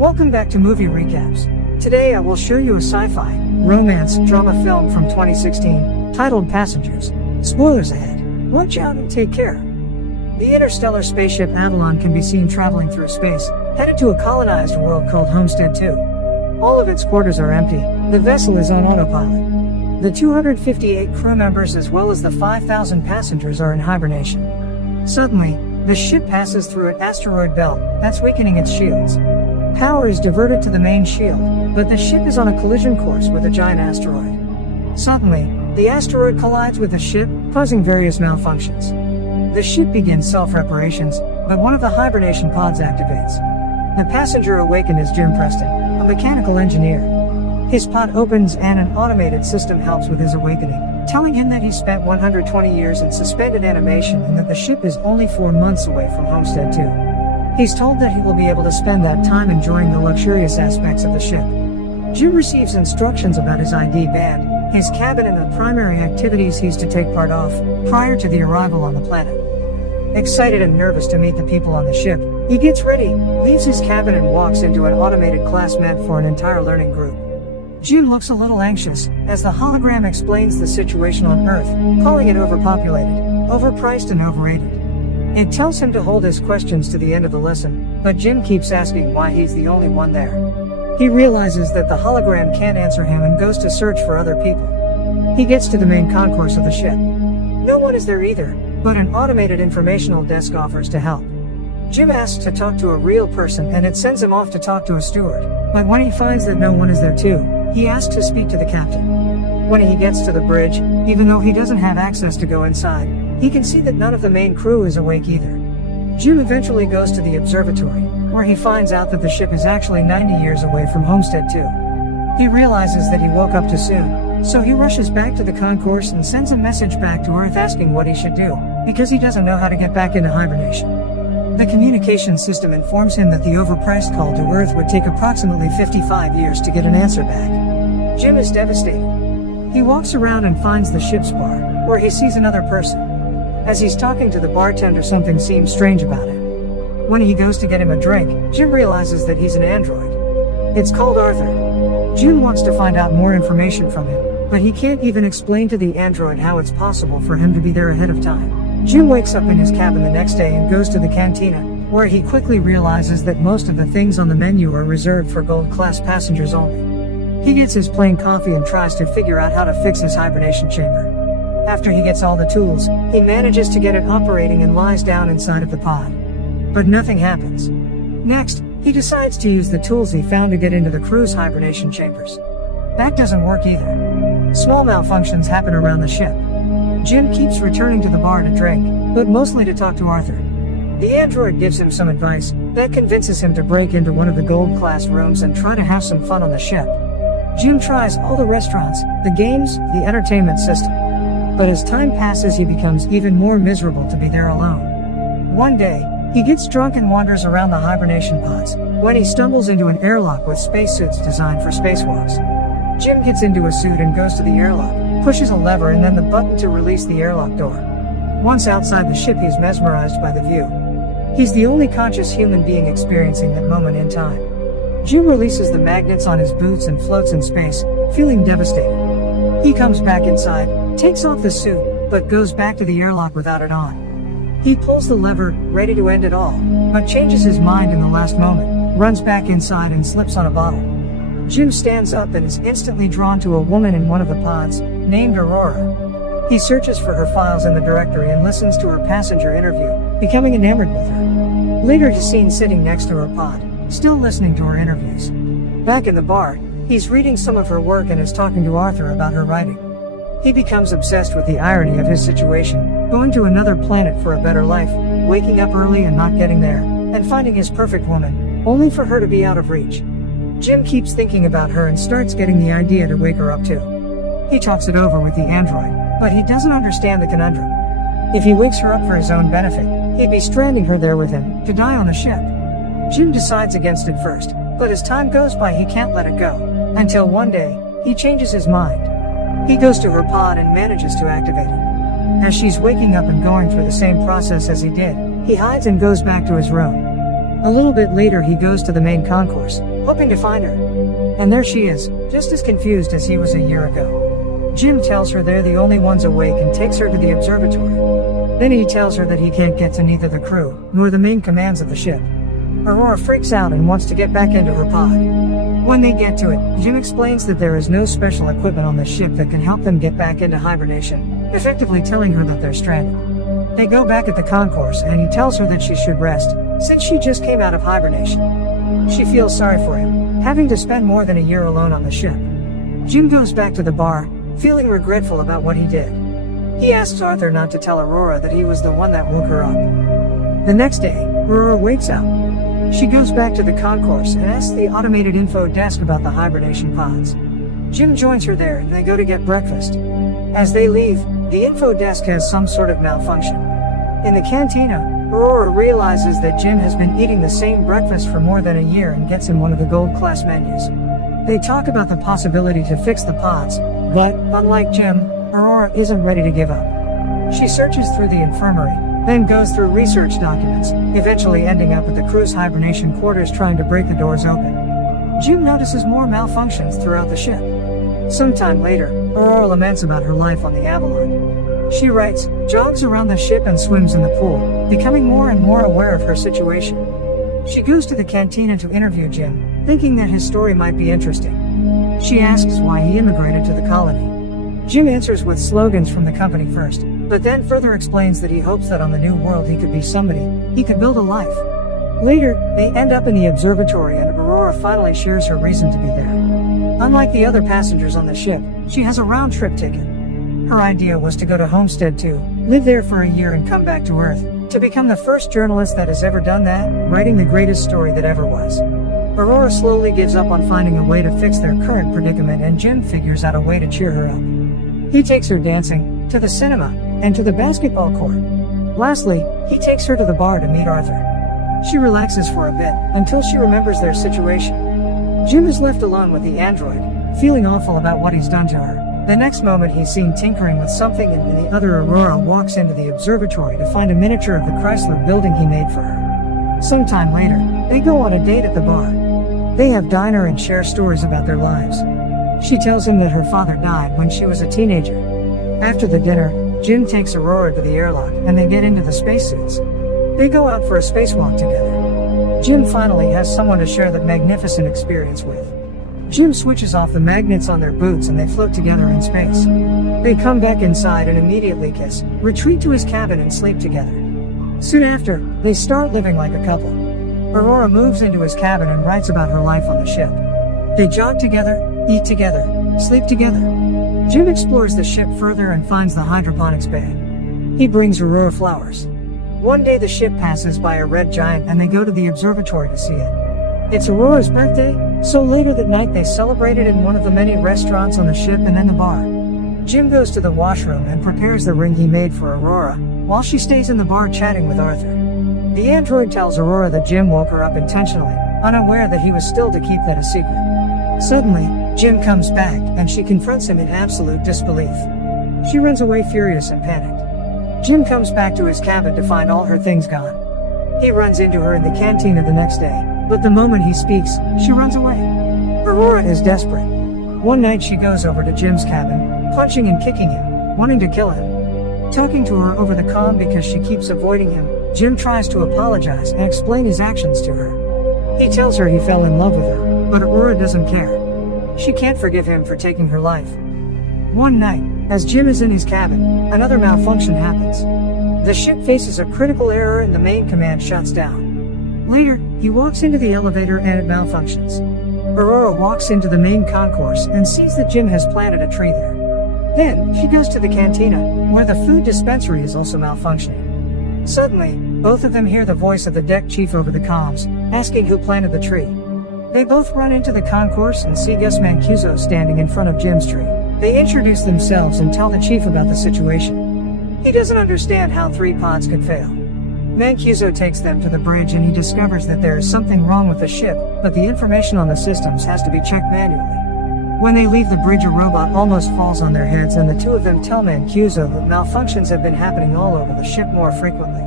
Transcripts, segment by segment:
Welcome back to Movie Recaps. Today I will show you a sci-fi, romance, drama film from 2016, titled Passengers. Spoilers ahead. Watch out and take care. The interstellar spaceship Avalon can be seen traveling through space, headed to a colonized world called Homestead II. All of its quarters are empty, the vessel is on autopilot. The 258 crew members as well as the 5,000 passengers are in hibernation. Suddenly, the ship passes through an asteroid belt that's weakening its shields. Power is diverted to the main shield, but the ship is on a collision course with a giant asteroid. Suddenly, the asteroid collides with the ship, causing various malfunctions. The ship begins self-reparations, but one of the hibernation pods activates. The passenger awakened is Jim Preston, a mechanical engineer. His pod opens and an automated system helps with his awakening, telling him that he spent 120 years in suspended animation and that the ship is only 4 months away from Homestead II. He's told that he will be able to spend that time enjoying the luxurious aspects of the ship. Jim receives instructions about his ID band, his cabin and the primary activities he's to take part of prior to the arrival on the planet. Excited and nervous to meet the people on the ship, he gets ready, leaves his cabin and walks into an automated class meant for an entire learning group. Jim looks a little anxious, as the hologram explains the situation on Earth, calling it overpopulated, overpriced and overrated. It tells him to hold his questions to the end of the lesson, but Jim keeps asking why he's the only one there. He realizes that the hologram can't answer him and goes to search for other people. He gets to the main concourse of the ship. No one is there either, but an automated informational desk offers to help. Jim asks to talk to a real person and it sends him off to talk to a steward, but when he finds that no one is there too, he asks to speak to the captain. When he gets to the bridge, even though he doesn't have access to go inside, he can see that none of the main crew is awake either. Jim eventually goes to the observatory, where he finds out that the ship is actually 90 years away from Homestead II. He realizes that he woke up too soon, so he rushes back to the concourse and sends a message back to Earth asking what he should do, because he doesn't know how to get back into hibernation. The communication system informs him that the overpriced call to Earth would take approximately 55 years to get an answer back. Jim is devastated. He walks around and finds the ship's bar, where he sees another person. As he's talking to the bartender, something seems strange about him. When he goes to get him a drink, Jim realizes that he's an android. It's called Arthur. Jim wants to find out more information from him, but he can't even explain to the android how it's possible for him to be there ahead of time. Jim wakes up in his cabin the next day and goes to the cantina, where he quickly realizes that most of the things on the menu are reserved for gold-class passengers only. He gets his plain coffee and tries to figure out how to fix his hibernation chamber. After he gets all the tools, he manages to get it operating and lies down inside of the pod. But nothing happens. Next, he decides to use the tools he found to get into the crew's hibernation chambers. That doesn't work either. Small malfunctions happen around the ship. Jim keeps returning to the bar to drink, but mostly to talk to Arthur. The android gives him some advice that convinces him to break into one of the gold-class rooms and try to have some fun on the ship. Jim tries all the restaurants, the games, the entertainment system. But as time passes, he becomes even more miserable to be there alone. One day, he gets drunk and wanders around the hibernation pods, when he stumbles into an airlock with spacesuits designed for spacewalks. Jim gets into a suit and goes to the airlock, pushes a lever and then the button to release the airlock door. Once outside the ship, he's mesmerized by the view. He's the only conscious human being experiencing that moment in time. Jim releases the magnets on his boots and floats in space, feeling devastated. He comes back inside, takes off the suit, but goes back to the airlock without it on. He pulls the lever, ready to end it all, but changes his mind in the last moment, runs back inside and slips on a bottle. Jim stands up and is instantly drawn to a woman in one of the pods, named Aurora. He searches for her files in the directory and listens to her passenger interview, becoming enamored with her. Later he's seen sitting next to her pod, still listening to her interviews. Back in the bar, he's reading some of her work and is talking to Arthur about her writing. He becomes obsessed with the irony of his situation, going to another planet for a better life, waking up early and not getting there, and finding his perfect woman, only for her to be out of reach. Jim keeps thinking about her and starts getting the idea to wake her up too. He talks it over with the android, but he doesn't understand the conundrum. If he wakes her up for his own benefit, he'd be stranding her there with him, to die on a ship. Jim decides against it first, but as time goes by he can't let it go, until one day, he changes his mind. He goes to her pod and manages to activate it. As she's waking up and going through the same process as he did, he hides and goes back to his room. A little bit later he goes to the main concourse, hoping to find her. And there she is, just as confused as he was a year ago. Jim tells her they're the only ones awake and takes her to the observatory. Then he tells her that he can't get to neither the crew, nor the main commands of the ship. Aurora freaks out and wants to get back into her pod. When they get to it, Jim explains that there is no special equipment on the ship that can help them get back into hibernation, effectively telling her that they're stranded. They go back at the concourse and he tells her that she should rest, since she just came out of hibernation. She feels sorry for him, having to spend more than a year alone on the ship. Jim goes back to the bar, feeling regretful about what he did. He asks Arthur not to tell Aurora that he was the one that woke her up. The next day, Aurora wakes up. She goes back to the concourse and asks the automated info desk about the hibernation pods. Jim joins her there and they go to get breakfast. As they leave, the info desk has some sort of malfunction. In the cantina, Aurora realizes that Jim has been eating the same breakfast for more than a year and gets him one of the gold class menus. They talk about the possibility to fix the pods, but, unlike Jim, Aurora isn't ready to give up. She searches through the infirmary, then goes through research documents, eventually ending up at the crew's hibernation quarters trying to break the doors open. Jim notices more malfunctions throughout the ship. Sometime later, Aurora laments about her life on the Avalon. She writes, jogs around the ship and swims in the pool, becoming more and more aware of her situation. She goes to the cantina to interview Jim, thinking that his story might be interesting. She asks why he immigrated to the colony. Jim answers with slogans from the company first, but then further explains that he hopes that on the new world he could be somebody, he could build a life. Later, they end up in the observatory and Aurora finally shares her reason to be there. Unlike the other passengers on the ship, she has a round-trip ticket. Her idea was to go to Homestead II, live there for a year and come back to Earth, to become the first journalist that has ever done that, writing the greatest story that ever was. Aurora slowly gives up on finding a way to fix their current predicament and Jim figures out a way to cheer her up. He takes her dancing, to the cinema, and to the basketball court. Lastly, he takes her to the bar to meet Arthur. She relaxes for a bit, until she remembers their situation. Jim is left alone with the android, feeling awful about what he's done to her. The next moment he's seen tinkering with something and the other Aurora walks into the observatory to find a miniature of the Chrysler building he made for her. Sometime later, they go on a date at the bar. They have dinner and share stories about their lives. She tells him that her father died when she was a teenager. After the dinner, Jim takes Aurora to the airlock and they get into the spacesuits. They go out for a spacewalk together. Jim finally has someone to share that magnificent experience with. Jim switches off the magnets on their boots and they float together in space. They come back inside and immediately kiss, retreat to his cabin and sleep together. Soon after, they start living like a couple. Aurora moves into his cabin and writes about her life on the ship. They jog together, eat together, sleep together. Jim explores the ship further and finds the hydroponics bay. He brings Aurora flowers. One day the ship passes by a red giant and they go to the observatory to see it. It's Aurora's birthday, so later that night they celebrate it in one of the many restaurants on the ship and then the bar. Jim goes to the washroom and prepares the ring he made for Aurora, while she stays in the bar chatting with Arthur. The android tells Aurora that Jim woke her up intentionally, unaware that he was still to keep that a secret. Suddenly, Jim comes back and she confronts him in absolute disbelief. She runs away furious and panicked. Jim comes back to his cabin to find all her things gone. He runs into her in the cantina the next day, but the moment he speaks, she runs away. Aurora is desperate. One night she goes over to Jim's cabin, punching and kicking him, wanting to kill him. Talking to her over the comm because she keeps avoiding him, Jim tries to apologize and explain his actions to her. He tells her he fell in love with her, but Aurora doesn't care. She can't forgive him for taking her life. One night, as Jim is in his cabin, another malfunction happens. The ship faces a critical error and the main command shuts down. Later, he walks into the elevator and it malfunctions. Aurora walks into the main concourse and sees that Jim has planted a tree there. Then, she goes to the cantina, where the food dispensary is also malfunctioning. Suddenly, both of them hear the voice of the deck chief over the comms, asking who planted the tree. They both run into the concourse and see Gus Mancuso standing in front of Jim's tree. They introduce themselves and tell the chief about the situation. He doesn't understand how 3 pods could fail. Mancuso takes them to the bridge and he discovers that there is something wrong with the ship, but the information on the systems has to be checked manually. When they leave the bridge, a robot almost falls on their heads and the two of them tell Mancuso that malfunctions have been happening all over the ship more frequently.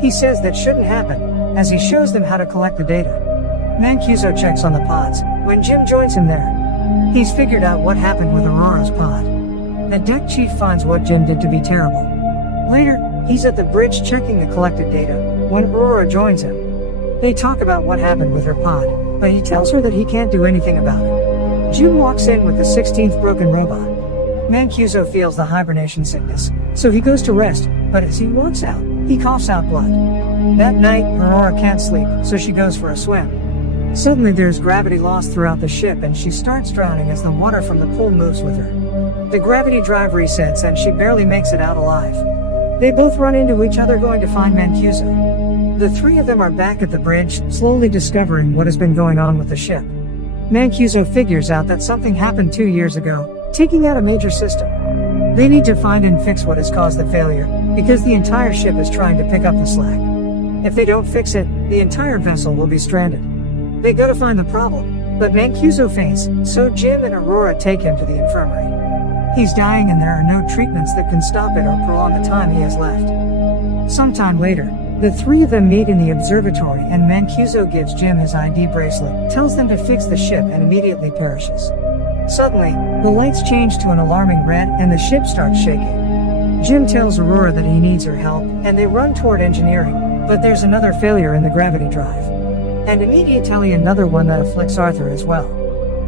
He says that shouldn't happen, as he shows them how to collect the data. Mancuso checks on the pods, when Jim joins him there. He's figured out what happened with Aurora's pod. The deck chief finds what Jim did to be terrible. Later, he's at the bridge checking the collected data, when Aurora joins him. They talk about what happened with her pod, but he tells her that he can't do anything about it. Jim walks in with the 16th broken robot. Mancuso feels the hibernation sickness, so he goes to rest, but as he walks out, he coughs out blood. That night, Aurora can't sleep, so she goes for a swim. Suddenly there's gravity loss throughout the ship and she starts drowning as the water from the pool moves with her. The gravity drive resets and she barely makes it out alive. They both run into each other going to find Mancuso. The three of them are back at the bridge, slowly discovering what has been going on with the ship. Mancuso figures out that something happened 2 years ago, taking out a major system. They need to find and fix what has caused the failure, because the entire ship is trying to pick up the slack. If they don't fix it, the entire vessel will be stranded. They go to find the problem, but Mancuso faints, so Jim and Aurora take him to the infirmary. He's dying and there are no treatments that can stop it or prolong the time he has left. Sometime later, the three of them meet in the observatory and Mancuso gives Jim his ID bracelet, tells them to fix the ship and immediately perishes. Suddenly, the lights change to an alarming red and the ship starts shaking. Jim tells Aurora that he needs her help, and they run toward engineering, but there's another failure in the gravity drive. And immediately another one that afflicts Arthur as well.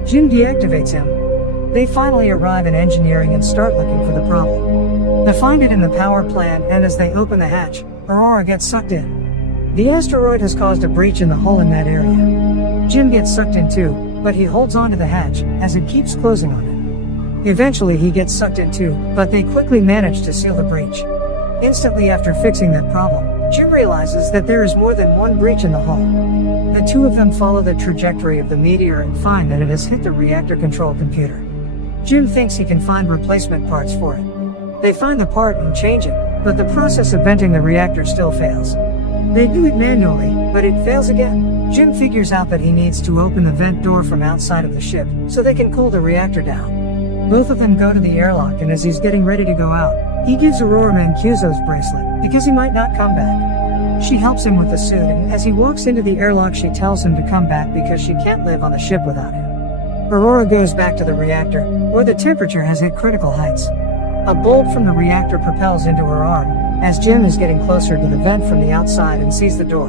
Jim deactivates him. They finally arrive in engineering and start looking for the problem. They find it in the power plant and as they open the hatch, Aurora gets sucked in. The asteroid has caused a breach in the hull in that area. Jim gets sucked in too, but he holds onto the hatch as it keeps closing on him. Eventually he gets sucked in too, but they quickly manage to seal the breach. Instantly after fixing that problem, Jim realizes that there is more than one breach in the hull. The two of them follow the trajectory of the meteor and find that it has hit the reactor control computer. Jim thinks he can find replacement parts for it. They find the part and change it, but the process of venting the reactor still fails. They do it manually, but it fails again. Jim figures out that he needs to open the vent door from outside of the ship, so they can cool the reactor down. Both of them go to the airlock and as he's getting ready to go out, he gives Aurora Mancuso's bracelet, because he might not come back. She helps him with the suit and as he walks into the airlock she tells him to come back because she can't live on the ship without him. Aurora goes back to the reactor, where the temperature has hit critical heights. A bolt from the reactor propels into her arm, as Jim is getting closer to the vent from the outside and sees the door.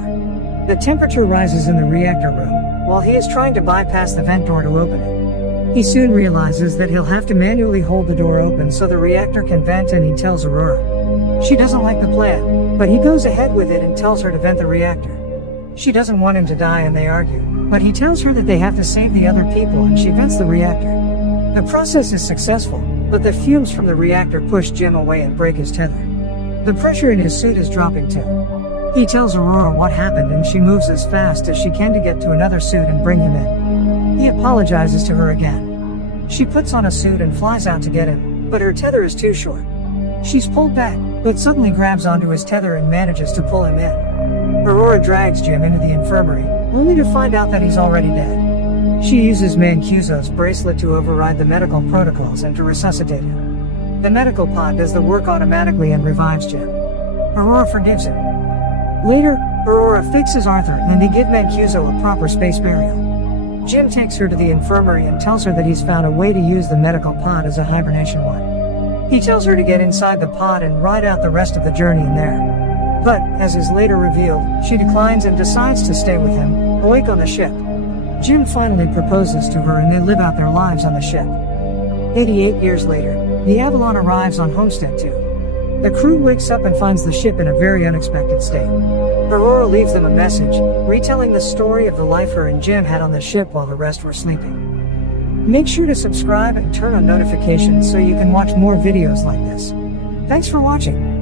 The temperature rises in the reactor room, while he is trying to bypass the vent door to open it. He soon realizes that he'll have to manually hold the door open so the reactor can vent and he tells Aurora. She doesn't like the plan, but he goes ahead with it and tells her to vent the reactor. She doesn't want him to die and they argue, but he tells her that they have to save the other people and she vents the reactor. The process is successful, but the fumes from the reactor push Jim away and break his tether. The pressure in his suit is dropping too. He tells Aurora what happened and she moves as fast as she can to get to another suit and bring him in. He apologizes to her again. She puts on a suit and flies out to get him, but her tether is too short. She's pulled back, but suddenly grabs onto his tether and manages to pull him in. Aurora drags Jim into the infirmary, only to find out that he's already dead. She uses Mancuso's bracelet to override the medical protocols and to resuscitate him. The medical pod does the work automatically and revives Jim. Aurora forgives him. Later, Aurora fixes Arthur and they give Mancuso a proper space burial. Jim takes her to the infirmary and tells her that he's found a way to use the medical pod as a hibernation one. He tells her to get inside the pod and ride out the rest of the journey in there. But, as is later revealed, she declines and decides to stay with him, awake on the ship. Jim finally proposes to her and they live out their lives on the ship. 88 years later, the Avalon arrives on Homestead II. The crew wakes up and finds the ship in a very unexpected state. Aurora leaves them a message, retelling the story of the life her and Jim had on the ship while the rest were sleeping. Make sure to subscribe and turn on notifications so you can watch more videos like this. Thanks for watching.